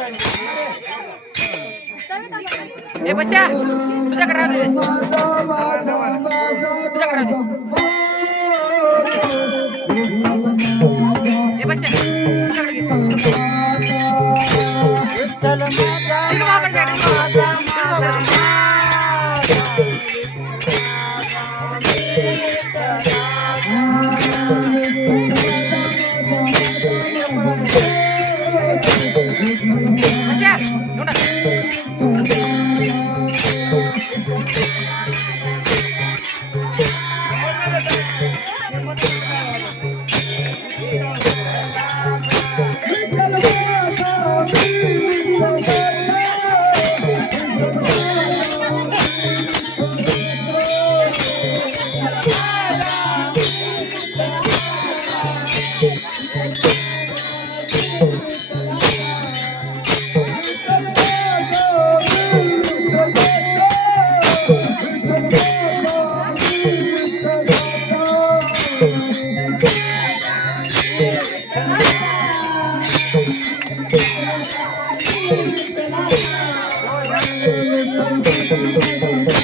ए बच्चा तुझ्याकडे राहू दे तुझ्याकडे राहू दे ए बच्चा तुझ्याकडे घे बच्चा घेऊन टाक Thank you.